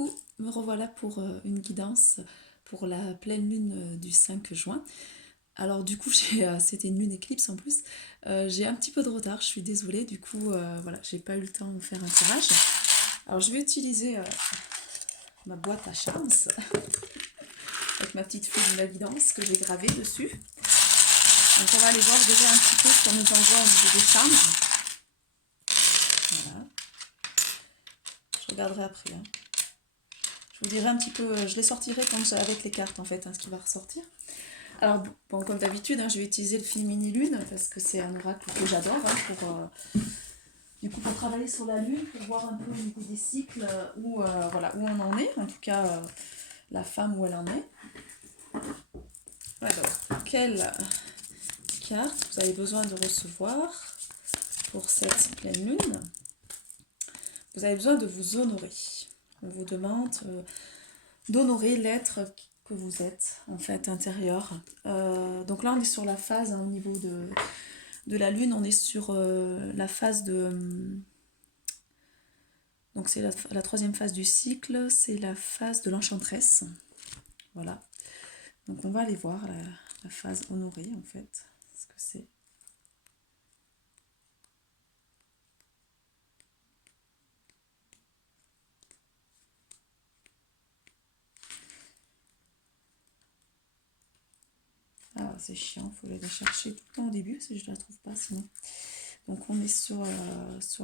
coucou, me revoilà pour une guidance pour la pleine lune du 5 juin. Alors du coup, c'était une lune éclipse en plus. J'ai un petit peu de retard, je suis désolée. Du coup, voilà, j'ai pas eu le temps de faire un tirage. Alors je vais utiliser ma boîte à chance avec ma petite feuille de la guidance que j'ai gravée dessus. Donc on va aller voir déjà un petit peu ce qu'on nous envoie au niveau des charges. Voilà. Je regarderai après. Je vous dirai un petit peu, je les sortirai avec les cartes en fait, ce qui va ressortir. Alors bon, comme d'habitude, je vais utiliser le film Mini Lune parce que c'est un oracle que j'adore pour travailler sur la lune, pour voir un peu au niveau des cycles voilà, où on en est, en tout cas la femme où elle en est. Alors, quelle carte vous avez besoin de recevoir pour cette pleine lune? Vous avez besoin de vous honorer. On vous demande d'honorer l'être que vous êtes en fait intérieur. Donc là on est sur la phase au niveau de la lune, on est sur la phase de donc c'est la troisième phase du cycle, c'est la phase de l'enchanteresse. Voilà, donc on va aller voir la phase honorée en fait, ce que c'est. Ah, c'est chiant, il faut aller la chercher tout le temps au début parce que je ne la trouve pas sinon. Donc on est sur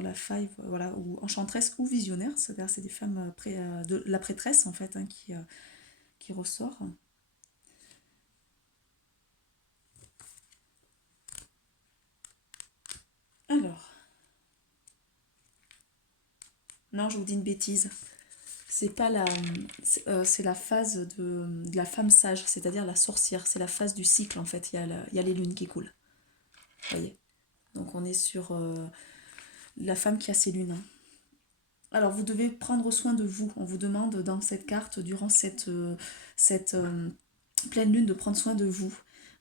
la faille, voilà, ou enchanteresse ou visionnaire, c'est-à-dire c'est des femmes de la prêtresse en fait qui ressort. Alors, non, je vous dis une bêtise. C'est pas c'est la phase de la femme sage, c'est-à-dire la sorcière. C'est la phase du cycle en fait. Il y a les lunes qui coulent. Vous voyez. Donc on est sur la femme qui a ses lunes. Alors vous devez prendre soin de vous. On vous demande dans cette carte, durant cette pleine lune, de prendre soin de vous.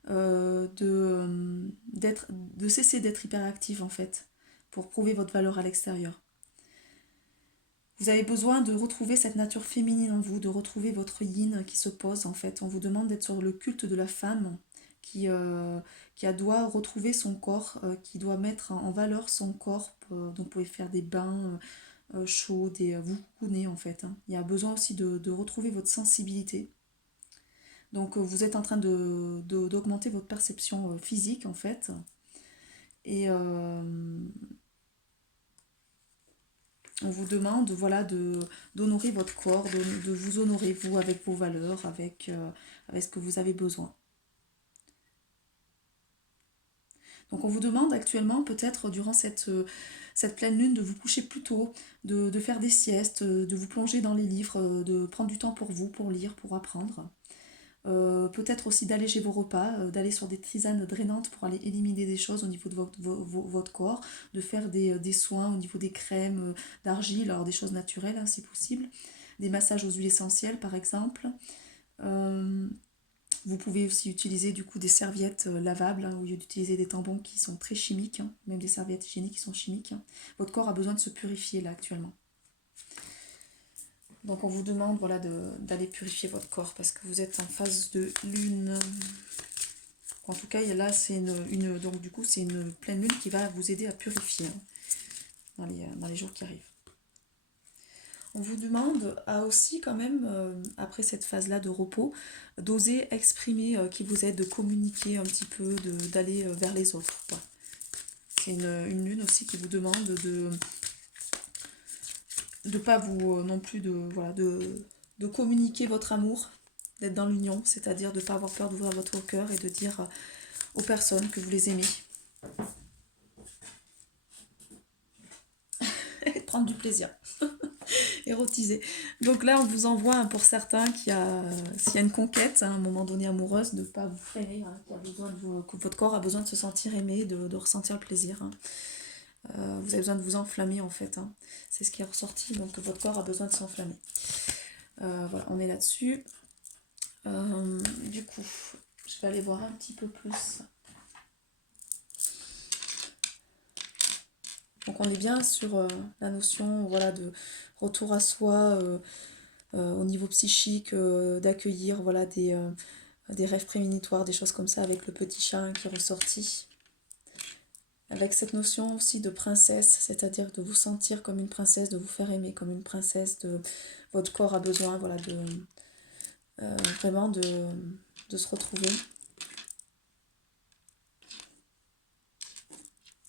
De cesser d'être hyperactif en fait, pour prouver votre valeur à l'extérieur. Vous avez besoin de retrouver cette nature féminine en vous, de retrouver votre yin qui se pose en fait. On vous demande d'être sur le culte de la femme qui doit retrouver son corps, qui doit mettre en valeur son corps. Donc vous pouvez faire des bains chauds, vous counez en fait. Il y a besoin aussi de retrouver votre sensibilité. Donc vous êtes en train d'augmenter votre perception physique en fait. Et on vous demande voilà, d'honorer votre corps, de vous honorer vous avec vos valeurs, avec ce que vous avez besoin. Donc on vous demande actuellement peut-être durant cette pleine lune de vous coucher plus tôt, de faire des siestes, de vous plonger dans les livres, de prendre du temps pour vous, pour lire, pour apprendre. Peut-être aussi d'alléger vos repas, d'aller sur des tisanes drainantes pour aller éliminer des choses au niveau de votre corps, de faire des soins au niveau des crèmes, d'argile, alors des choses naturelles si possible, des massages aux huiles essentielles par exemple. Vous pouvez aussi utiliser du coup des serviettes lavables au lieu d'utiliser des tampons qui sont très chimiques, même des serviettes hygiéniques qui sont chimiques. Votre corps a besoin de se purifier là actuellement. Donc on vous demande voilà, d'aller purifier votre corps parce que vous êtes en phase de lune. En tout cas, là, c'est donc du coup, c'est une pleine lune qui va vous aider à purifier dans les jours qui arrivent. On vous demande aussi quand même, après cette phase-là de repos, d'oser exprimer qui vous êtes, de communiquer un petit peu, d'aller vers les autres. Voilà. C'est une lune aussi qui vous demande de pas vous non plus de communiquer votre amour, d'être dans l'union, c'est-à-dire de ne pas avoir peur d'ouvrir votre cœur et de dire aux personnes que vous les aimez. Et de prendre du plaisir. Érotisé. Donc là, on vous envoie pour certains s'il y a une conquête, à un moment donné amoureuse, de ne pas vous freiner, que votre corps a besoin de se sentir aimé, de ressentir le plaisir. Vous avez besoin de vous enflammer en fait. C'est ce qui est ressorti, donc votre corps a besoin de s'enflammer. Voilà, on est là-dessus. Du coup, je vais aller voir un petit peu plus. Donc on est bien sur la notion voilà, de retour à soi, au niveau psychique, d'accueillir voilà, des rêves prémonitoires, des choses comme ça avec le petit chat hein, qui est ressorti. Avec cette notion aussi de princesse, c'est-à-dire de vous sentir comme une princesse, de vous faire aimer comme une princesse, votre corps a besoin voilà, vraiment de se retrouver.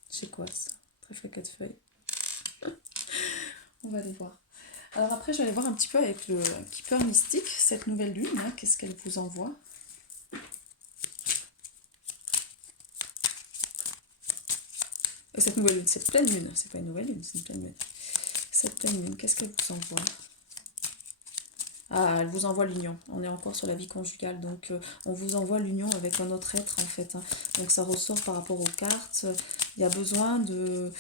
C'est quoi ça? Trèfle à quatre feuilles. On va aller voir. Alors après, je vais aller voir un petit peu avec le Keeper Mystique, cette nouvelle lune, hein, qu'est-ce qu'elle vous envoie? Cette nouvelle lune, cette pleine lune, c'est pas une nouvelle lune, c'est une pleine lune. Cette pleine lune, qu'est-ce qu'elle vous envoie? Ah, elle vous envoie l'union. On est encore sur la vie conjugale, donc on vous envoie l'union avec un autre être en fait. Hein. Donc ça ressort par rapport aux cartes. Il y a besoin de,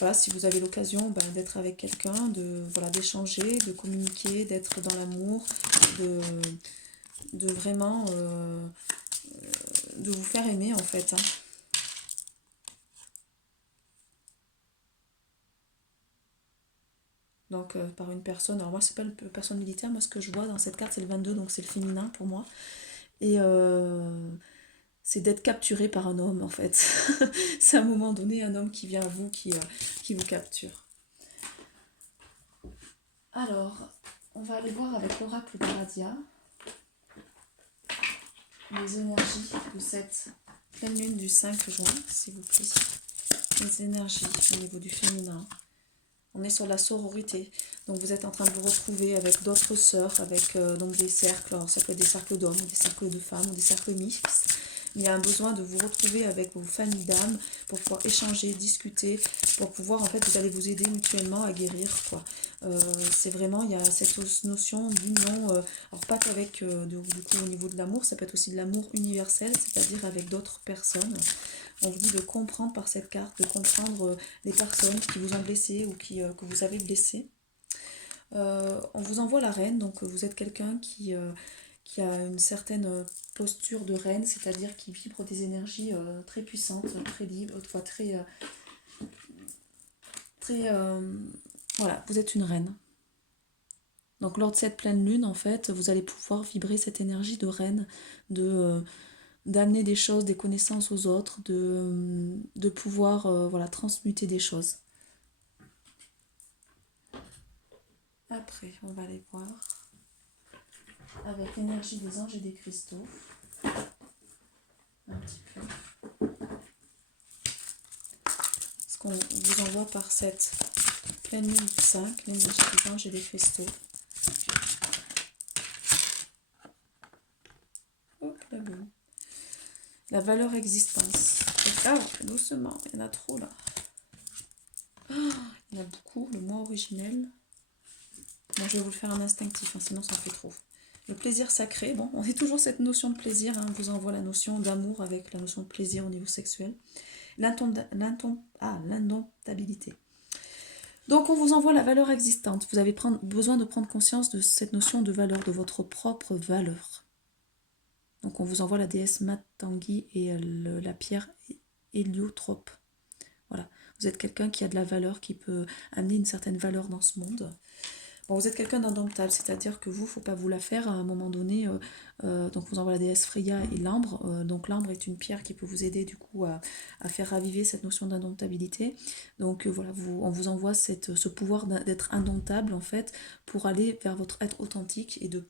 voilà, si vous avez l'occasion d'être avec quelqu'un, voilà, d'échanger, de communiquer, d'être dans l'amour, de vraiment de vous faire aimer en fait. Hein. Donc par une personne, alors moi c'est pas une personne militaire, moi ce que je vois dans cette carte c'est le 22, donc c'est le féminin pour moi. Et c'est d'être capturé par un homme en fait. C'est à un moment donné un homme qui vient à vous, qui vous capture. Alors, on va aller voir avec l'oracle de Radia les énergies de cette pleine lune du 5 juin, s'il vous plaît. Les énergies au niveau du féminin. On est sur la sororité, donc vous êtes en train de vous retrouver avec d'autres sœurs, avec donc des cercles, alors ça peut être des cercles d'hommes, des cercles de femmes, ou des cercles mixtes. Mais il y a un besoin de vous retrouver avec vos familles d'âmes pour pouvoir échanger, discuter, pour pouvoir, en fait, vous allez vous aider mutuellement à guérir, quoi. C'est vraiment, il y a cette notion d'union, alors pas qu'avec, du coup, au niveau de l'amour, ça peut être aussi de l'amour universel, c'est-à-dire avec d'autres personnes. On vous dit de comprendre par cette carte, de comprendre les personnes qui vous ont blessé ou que vous avez blessé. On vous envoie la reine, donc vous êtes quelqu'un qui a une certaine posture de reine, c'est-à-dire qui vibre des énergies très puissantes, très libres, voilà, vous êtes une reine. Donc lors de cette pleine lune, en fait, vous allez pouvoir vibrer cette énergie de reine, d'amener des choses, des connaissances aux autres, de pouvoir voilà, transmuter des choses. Après, on va aller voir avec l'énergie des anges et des cristaux. Un petit peu. Ce qu'on vous envoie par cette pleine lune 5, l'énergie des anges et des cristaux. Hop, la boum. La valeur existence. Ah, doucement, il y en a trop là. Oh, il y en a beaucoup. Le moi originel. Bon, je vais vous le faire en instinctif, hein, sinon ça en fait trop. Le plaisir sacré, bon, on est toujours cette notion de plaisir, hein, on vous envoie la notion d'amour avec la notion de plaisir au niveau sexuel. L'indomptabilité. Donc on vous envoie la valeur existante. Vous avez besoin de prendre conscience de cette notion de valeur, de votre propre valeur. Donc on vous envoie la déesse Matangi et la pierre héliotrope. Voilà, vous êtes quelqu'un qui a de la valeur, qui peut amener une certaine valeur dans ce monde. Bon, vous êtes quelqu'un d'indomptable, c'est-à-dire que vous, il ne faut pas vous la faire à un moment donné. Donc, vous envoie la déesse Freya et l'ambre. Donc, l'ambre est une pierre qui peut vous aider du coup à faire raviver cette notion d'indomptabilité. Donc, voilà, on vous envoie ce pouvoir d'être indomptable en fait pour aller vers votre être authentique et de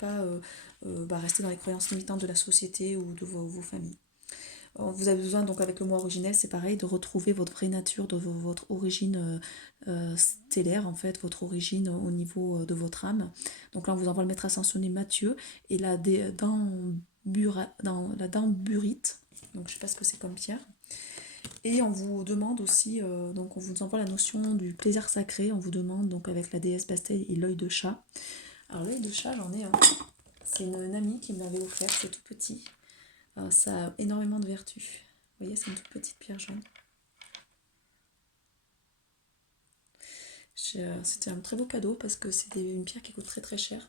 ne pas rester dans les croyances limitantes de la société ou de vos familles. Vous avez besoin, donc avec le moi originel, c'est pareil, de retrouver votre vraie nature, de votre origine stellaire, en fait, votre origine au niveau de votre âme. Donc là, on vous envoie le maître ascensionné Mathieu et la dent burite, donc je sais pas ce que c'est comme pierre. Et on vous demande aussi, donc on vous envoie la notion du plaisir sacré, on vous demande donc avec la déesse Bastille et l'œil de chat. Alors l'œil de chat, j'en ai un. C'est une amie qui me l'avait offert, c'est tout petit. Ça a énormément de vertus. Vous voyez, c'est une toute petite pierre jaune. C'était un très beau cadeau parce que c'est une pierre qui coûte très très cher.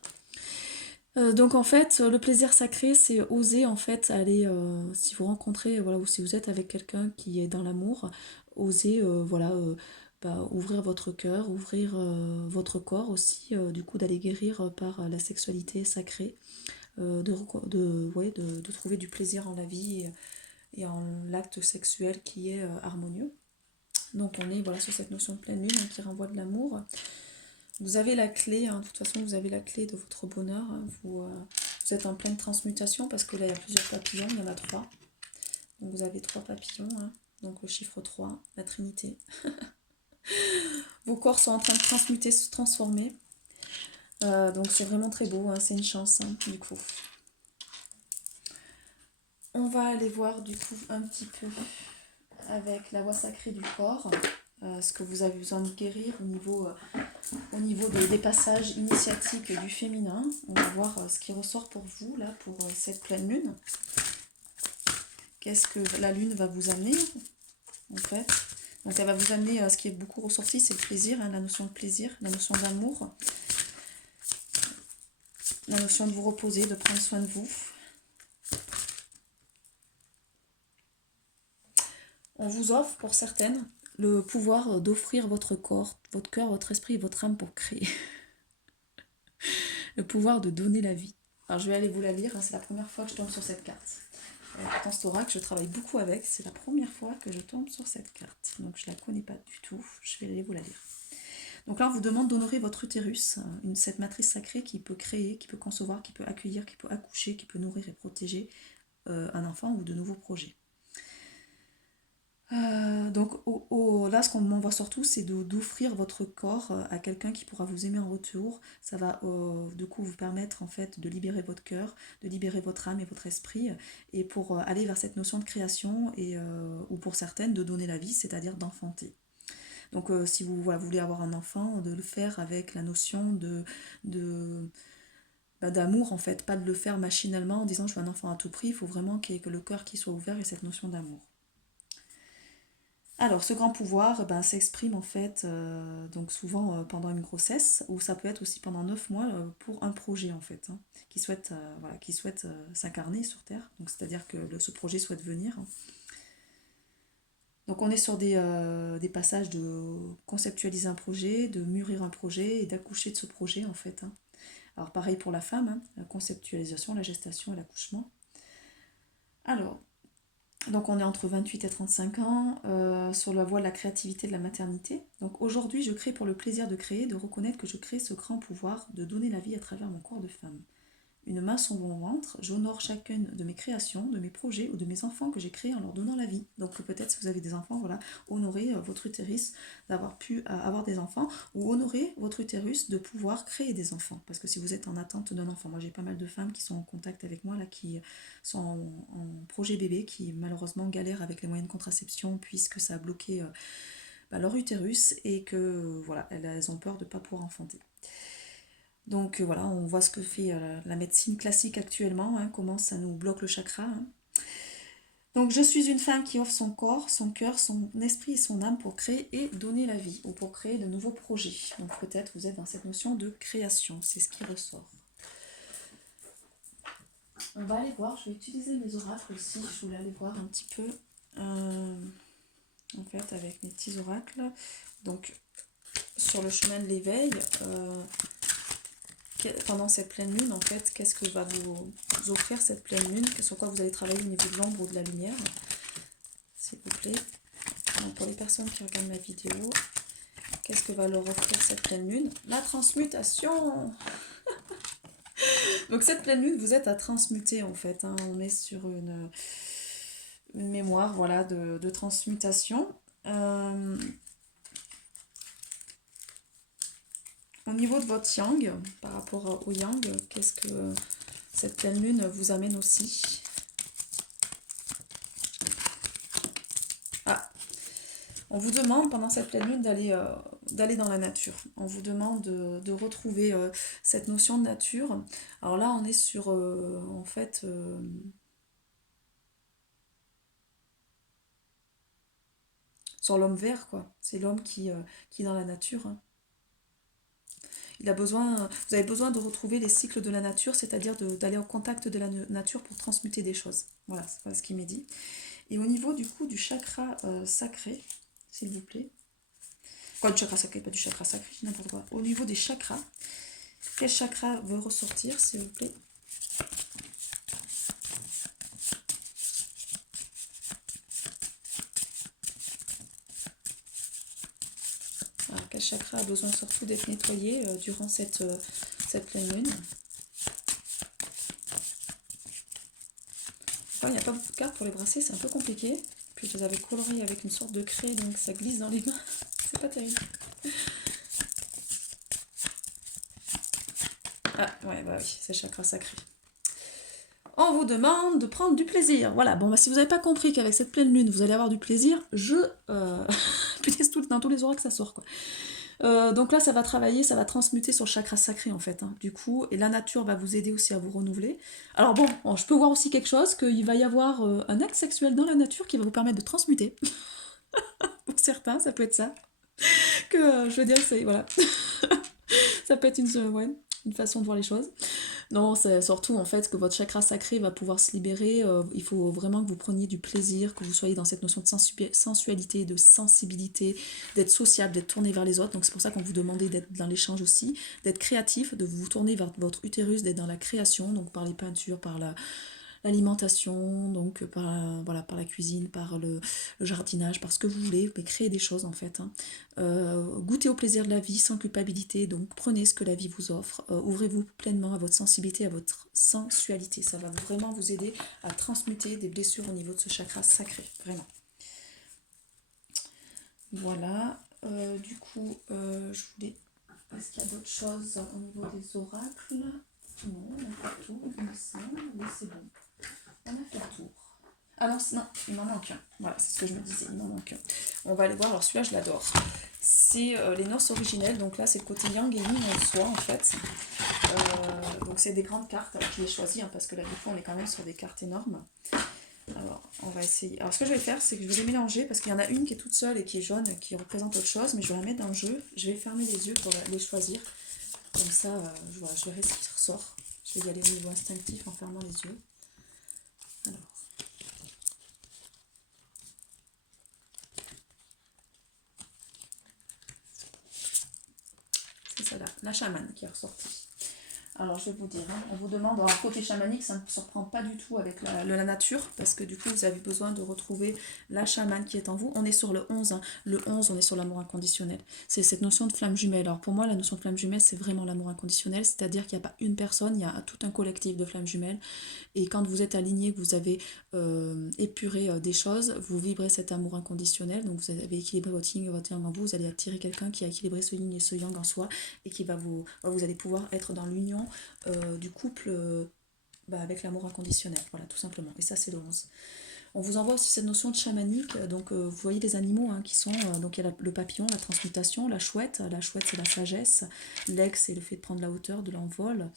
Donc en fait, le plaisir sacré, c'est oser en fait aller, si vous rencontrez, voilà, ou si vous êtes avec quelqu'un qui est dans l'amour, oser, voilà, ouvrir votre cœur, ouvrir votre corps aussi, du coup d'aller guérir par la sexualité sacrée, de trouver du plaisir en la vie et en l'acte sexuel qui est harmonieux. Donc on est voilà, sur cette notion de pleine lune qui renvoie de l'amour. Vous avez la clé, de toute façon vous avez la clé de votre bonheur. Vous êtes en pleine transmutation parce que là il y a plusieurs papillons, il y en a 3. Donc vous avez 3 papillons, donc le chiffre 3, la Trinité. Vos corps sont en train de transmuter, se transformer. Donc c'est vraiment très beau, c'est une chance du coup. On va aller voir du coup un petit peu avec la voie sacrée du corps, ce que vous avez besoin de guérir au niveau des passages initiatiques du féminin. On va voir ce qui ressort pour vous là pour cette pleine lune. Qu'est-ce que la lune va vous amener en fait? Donc elle va vous amener, ce qui est beaucoup ressorti, c'est le plaisir, la notion de plaisir, la notion d'amour, la notion de vous reposer, de prendre soin de vous. On vous offre pour certaines le pouvoir d'offrir votre corps, votre cœur, votre esprit et votre âme pour créer. Le pouvoir de donner la vie. Alors je vais aller vous la lire, c'est la première fois que je tombe sur cette carte. Pourtant cet oracle, je travaille beaucoup avec, c'est la première fois que je tombe sur cette carte. Donc je ne la connais pas du tout, je vais aller vous la lire. Donc là on vous demande d'honorer votre utérus, cette matrice sacrée qui peut créer, qui peut concevoir, qui peut accueillir, qui peut accoucher, qui peut nourrir et protéger un enfant ou de nouveaux projets. Donc là ce qu'on m'envoie surtout c'est d'offrir votre corps à quelqu'un qui pourra vous aimer en retour. Ça va du coup vous permettre en fait de libérer votre cœur, de libérer votre âme et votre esprit, et pour aller vers cette notion de création et ou pour certaines de donner la vie, c'est-à-dire d'enfanter. Donc si vous voulez avoir un enfant, de le faire avec la notion d'amour en fait, pas de le faire machinalement en disant je veux un enfant à tout prix. Il faut vraiment que le cœur qui soit ouvert et cette notion d'amour. Alors, ce grand pouvoir s'exprime en fait, donc souvent pendant une grossesse, ou ça peut être aussi pendant 9 mois pour un projet en fait, qui souhaite, s'incarner sur Terre, donc c'est-à-dire que ce projet souhaite venir. Donc on est sur des passages de conceptualiser un projet, de mûrir un projet et d'accoucher de ce projet en fait. Alors pareil pour la femme, la conceptualisation, la gestation et l'accouchement. Alors, donc on est entre 28 et 35 ans, sur la voie de la créativité, de la maternité. Donc aujourd'hui, je crée pour le plaisir de créer, de reconnaître que je crée ce grand pouvoir de donner la vie à travers mon corps de femme. Une main sur mon ventre, j'honore chacune de mes créations, de mes projets ou de mes enfants que j'ai créés en leur donnant la vie. Donc peut-être si vous avez des enfants, voilà, honorez votre utérus d'avoir pu avoir des enfants, ou honorez votre utérus de pouvoir créer des enfants. Parce que si vous êtes en attente d'un enfant, moi j'ai pas mal de femmes qui sont en contact avec moi, là, qui sont en projet bébé, qui malheureusement galèrent avec les moyens de contraception puisque ça a bloqué leur utérus et que voilà, elles ont peur de ne pas pouvoir enfanter. Donc voilà, on voit ce que fait la médecine classique actuellement, comment ça nous bloque le chakra. Donc je suis une femme qui offre son corps, son cœur, son esprit et son âme pour créer et donner la vie, ou pour créer de nouveaux projets. Donc peut-être vous êtes dans cette notion de création, c'est ce qui ressort. On va aller voir, je vais utiliser mes oracles aussi, je voulais aller voir un petit peu, en fait, avec mes petits oracles. Donc sur le chemin de l'éveil, pendant cette pleine lune, en fait, qu'est-ce que va vous offrir cette pleine lune, sur quoi vous allez travailler au niveau de l'ombre ou de la lumière, s'il vous plaît. Donc pour les personnes qui regardent ma vidéo, qu'est-ce que va leur offrir cette pleine lune? La transmutation. Donc cette pleine lune, vous êtes à transmuter en fait, on est sur une mémoire, voilà, de transmutation. Au niveau de votre yang, par rapport au yang, qu'est-ce que cette pleine lune vous amène aussi? On vous demande pendant cette pleine lune d'aller dans la nature. On vous demande de retrouver cette notion de nature. Alors là, on est sur, en fait, sur l'homme vert, quoi. C'est l'homme qui est dans la nature. Vous avez besoin de retrouver les cycles de la nature, c'est-à-dire d'aller au contact de la nature pour transmuter des choses. Voilà, c'est ce qu'il m'est dit. Et au niveau du coup du chakra sacré, s'il vous plaît. Enfin, du chakra sacré, pas du chakra sacré, n'importe quoi. Au niveau des chakras, quel chakra veut ressortir, s'il vous plaît? Alors, quel chakra a besoin surtout d'être nettoyé durant cette pleine lune? Enfin, il n'y a pas beaucoup de cartes pour les brasser, c'est un peu compliqué. Puis je les avais coloriés avec une sorte de craie, donc ça glisse dans les mains. C'est pas terrible. Ah, ouais, bah oui, c'est chakra sacré. On vous demande de prendre du plaisir. Voilà, bon, bah, si vous n'avez pas compris qu'avec cette pleine lune, vous allez avoir du plaisir, putain, dans tous les oracles, ça sort, quoi. Donc là, ça va travailler, ça va transmuter sur le chakra sacré, en fait, hein, du coup, et la nature va vous aider aussi à vous renouveler. Alors bon, je peux voir aussi quelque chose, qu'il va y avoir un acte sexuel dans la nature qui va vous permettre de transmuter. Pour certains, ça peut être ça. Que, je veux dire, c'est, voilà. Ça peut être ouais, une façon de voir les choses. Non, c'est surtout en fait que votre chakra sacré va pouvoir se libérer. Il faut vraiment que vous preniez du plaisir, que vous soyez dans cette notion de sensualité, de sensibilité, d'être sociable, d'être tourné vers les autres. Donc c'est pour ça qu'on vous demandait d'être dans l'échange aussi, d'être créatif, de vous tourner vers votre utérus, d'être dans la création, donc par les peintures, par l'alimentation, donc voilà, par la cuisine, par le jardinage, par ce que vous voulez, mais créer des choses en fait. Hein. Goûtez au plaisir de la vie sans culpabilité, donc prenez ce que la vie vous offre, ouvrez-vous pleinement à votre sensibilité, à votre sensualité. Ça va vraiment vous aider à transmuter des blessures au niveau de ce chakra sacré, vraiment. Voilà, du coup, je voulais... Est-ce qu'il y a d'autres choses au niveau des oracles? Non, on a fait tout, il me semble, oui c'est bon. On a fait le tour. Ah non, non, il m'en manque un. Voilà, c'est ce que je me disais, il m'en manque un. On va aller voir, alors celui-là je l'adore. C'est les noces originelles, donc là c'est le côté yang et yin en soi en fait. Donc c'est des grandes cartes, alors je les ai choisies hein, parce que là du coup on est quand même sur des cartes énormes. Alors on va essayer. Alors ce que je vais faire c'est que je vais les mélanger parce qu'il y en a une qui est toute seule et qui est jaune, qui représente autre chose, mais je vais la mettre dans le jeu. Je vais fermer les yeux pour les choisir. Comme ça, voilà, je verrai ce qui ressort. Je vais y aller au niveau instinctif en fermant les yeux. Alors. C'est ça là, la chamane qui est ressortie. Alors je vais vous dire, hein, on vous demande, alors côté chamanique, ça ne vous surprend pas du tout avec la nature, parce que du coup vous avez besoin de retrouver la chamane qui est en vous. On est sur le 11, hein. Le 11, on est sur l'amour inconditionnel. C'est cette notion de flamme jumelle. Alors pour moi, la notion de flamme jumelle, c'est vraiment l'amour inconditionnel, c'est-à-dire qu'il n'y a pas une personne, il y a tout un collectif de flammes jumelles. Et quand vous êtes aligné, que vous avez épuré des choses, vous vibrez cet amour inconditionnel, donc vous avez équilibré votre yin et votre yang en vous, vous allez attirer quelqu'un qui a équilibré ce yin et ce yang en soi, et qui va vous allez pouvoir être dans l'union du couple avec l'amour inconditionnel, voilà, tout simplement. Et ça, c'est le 11. On vous envoie aussi cette notion de chamanique, donc vous voyez les animaux hein, qui sont, donc il y a le papillon, la transmutation, la chouette c'est la sagesse, l'aigle c'est le fait de prendre la hauteur, de l'envol,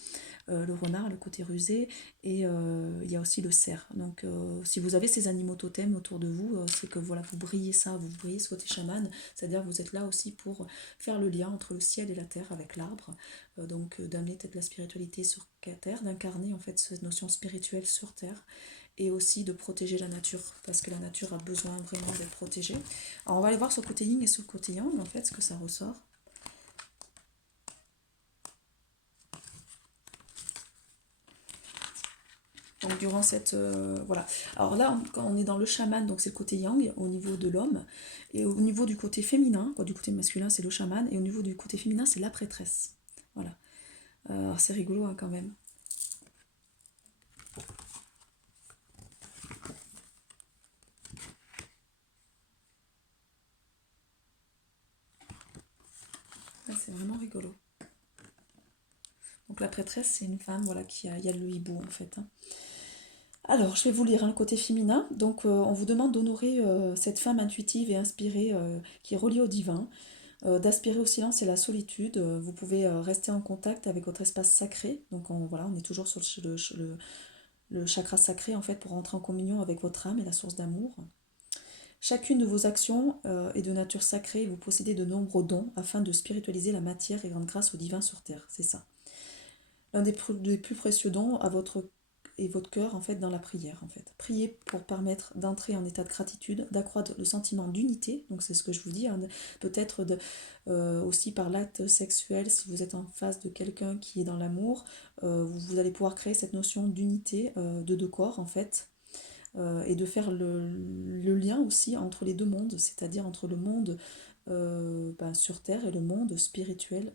le renard, le côté rusé, et il y a aussi le cerf. Donc si vous avez ces animaux totems autour de vous, c'est que voilà, vous brillez ça, vous brillez ce côté chaman, c'est-à-dire vous êtes là aussi pour faire le lien entre le ciel et la terre avec l'arbre, donc d'amener peut-être la spiritualité sur terre, d'incarner en fait cette notion spirituelle sur terre, et aussi de protéger la nature, parce que la nature a besoin vraiment d'être protégée. Alors on va aller voir sur le côté yin et sur le côté yang, en fait, ce que ça ressort. Donc durant cette... voilà. Alors là, on est dans le chaman, donc c'est le côté yang, au niveau de l'homme, et au niveau du côté féminin, quoi, du côté masculin, c'est le chaman, et au niveau du côté féminin, c'est la prêtresse. Voilà. C'est rigolo hein, quand même. C'est vraiment rigolo. Donc la prêtresse, c'est une femme voilà, qui a le hibou en fait. Hein. Alors, je vais vous lire hein, le côté féminin. Donc, on vous demande d'honorer cette femme intuitive et inspirée qui est reliée au divin, d'aspirer au silence et la solitude. Vous pouvez rester en contact avec votre espace sacré. Donc, voilà, on est toujours sur le chakra sacré en fait pour rentrer en communion avec votre âme et la source d'amour. Chacune de vos actions est de nature sacrée. Vous possédez de nombreux dons afin de spiritualiser la matière et rendre grâce au divin sur terre. C'est ça. L'un des plus précieux dons et votre cœur en fait dans la prière en fait. Priez pour permettre d'entrer en état de gratitude, d'accroître le sentiment d'unité, donc c'est ce que je vous dis, hein, peut-être aussi par l'acte sexuel, si vous êtes en face de quelqu'un qui est dans l'amour, vous allez pouvoir créer cette notion d'unité de deux corps en fait, et de faire le lien aussi entre les deux mondes, c'est-à-dire entre le monde sur Terre et le monde spirituel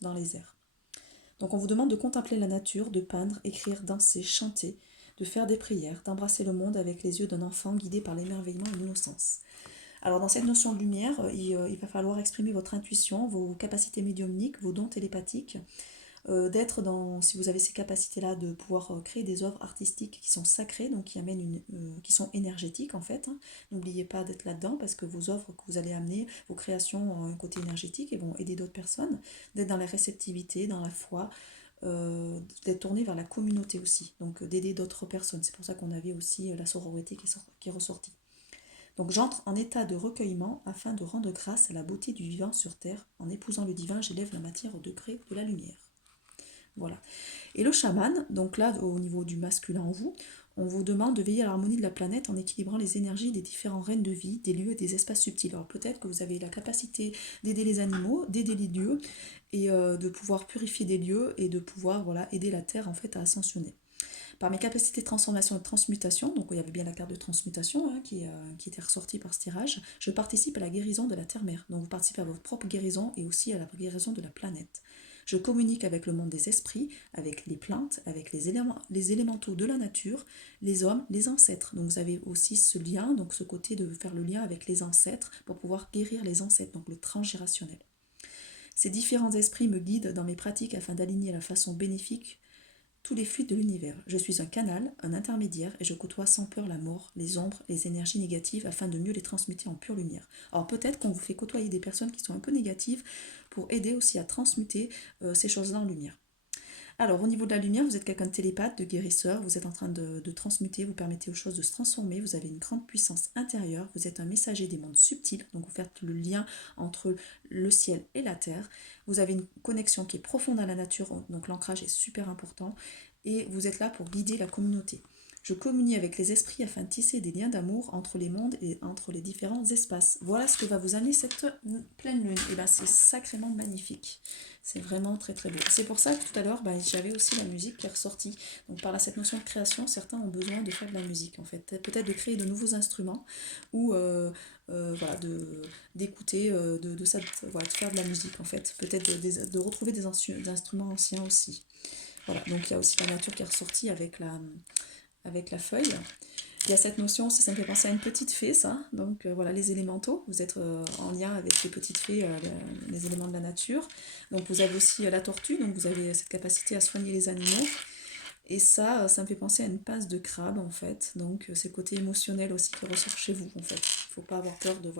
dans les airs. Donc on vous demande de contempler la nature, de peindre, écrire, danser, chanter, de faire des prières, d'embrasser le monde avec les yeux d'un enfant guidé par l'émerveillement et l'innocence. Alors dans cette notion de lumière, il va falloir exprimer votre intuition, vos capacités médiumniques, vos dons télépathiques, d'être dans, si vous avez ces capacités-là, de pouvoir créer des œuvres artistiques qui sont sacrées, donc qui sont énergétiques en fait. Hein. N'oubliez pas d'être là-dedans parce que vos œuvres que vous allez amener, vos créations ont un côté énergétique et vont aider d'autres personnes, d'être dans la réceptivité, dans la foi, d'être tourné vers la communauté aussi, donc d'aider d'autres personnes. C'est pour ça qu'on avait aussi la sororité qui est ressortie. Donc j'entre en état de recueillement afin de rendre grâce à la beauté du vivant sur terre. En épousant le divin, j'élève la matière au degré de la lumière. Voilà. Et le chaman, donc là au niveau du masculin en vous, on vous demande de veiller à l'harmonie de la planète en équilibrant les énergies des différents règnes de vie, des lieux et des espaces subtils. Alors peut-être que vous avez la capacité d'aider les animaux, d'aider les lieux et de pouvoir purifier des lieux et de pouvoir aider la Terre en fait à ascensionner. Par mes capacités de transformation et de transmutation, donc il y avait bien la carte de transmutation qui était ressortie par ce tirage, je participe à la guérison de la Terre-Mère. Donc vous participez à votre propre guérison et aussi à la guérison de la planète. Je communique avec le monde des esprits, avec les plantes, avec les élémentaux de la nature, les hommes, les ancêtres. Donc vous avez aussi ce lien, donc ce côté de faire le lien avec les ancêtres pour pouvoir guérir les ancêtres, donc le transgérationnel. Ces différents esprits me guident dans mes pratiques afin d'aligner à la façon bénéfique tous les fluides de l'univers. Je suis un canal, un intermédiaire, et je côtoie sans peur la mort, les ombres, les énergies négatives, afin de mieux les transmuter en pure lumière. Alors peut-être qu'on vous fait côtoyer des personnes qui sont un peu négatives pour aider aussi à transmuter ces choses-là en lumière. Alors au niveau de la lumière, vous êtes quelqu'un de télépathe, de guérisseur, vous êtes en train de transmuter, vous permettez aux choses de se transformer, vous avez une grande puissance intérieure, vous êtes un messager des mondes subtils, donc vous faites le lien entre le ciel et la terre, vous avez une connexion qui est profonde à la nature, donc l'ancrage est super important, et vous êtes là pour guider la communauté. Je communie avec les esprits afin de tisser des liens d'amour entre les mondes et entre les différents espaces. Voilà ce que va vous amener cette pleine lune. Et bien c'est sacrément magnifique. C'est vraiment très très beau. C'est pour ça que tout à l'heure, j'avais aussi la musique qui est ressortie. Donc par cette notion de création, certains ont besoin de faire de la musique en fait. Peut-être de créer de nouveaux instruments ou d'écouter, de faire de la musique en fait. Peut-être de retrouver des instruments anciens aussi. Voilà, donc il y a aussi la nature qui est ressortie avec la feuille. Il y a cette notion, ça me fait penser à une petite fée, ça. Donc voilà, les élémentaux, vous êtes en lien avec les petites fées, les éléments de la nature. Donc vous avez aussi la tortue, donc vous avez cette capacité à soigner les animaux. Et ça me fait penser à une pince de crabe, en fait. Donc c'est le côté émotionnel aussi qui ressort chez vous, en fait. Il ne faut pas avoir peur de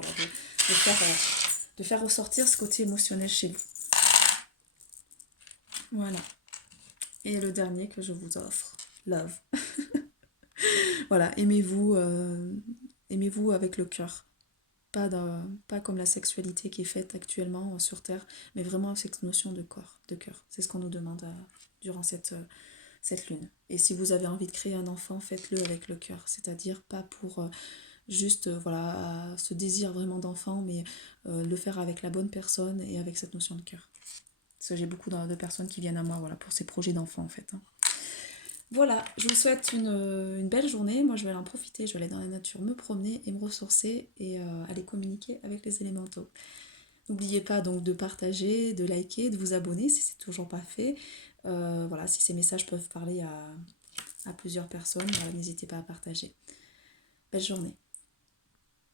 faire ressortir ce côté émotionnel chez vous. Voilà. Et le dernier que je vous offre, Love. Voilà, aimez-vous avec le cœur. Pas comme la sexualité qui est faite actuellement sur Terre, mais vraiment avec cette notion de corps, de cœur. C'est ce qu'on nous demande durant cette lune. Et si vous avez envie de créer un enfant, faites-le avec le cœur. C'est-à-dire pas pour juste ce désir vraiment d'enfant, mais le faire avec la bonne personne et avec cette notion de cœur. Parce que j'ai beaucoup de personnes qui viennent à moi pour ces projets d'enfants en fait. Hein. Voilà, je vous souhaite une belle journée. Moi, je vais en profiter. Je vais aller dans la nature me promener et me ressourcer et aller communiquer avec les élémentaux. N'oubliez pas donc de partager, de liker, de vous abonner si c'est toujours pas fait. Si ces messages peuvent parler à plusieurs personnes, n'hésitez pas à partager. Belle journée.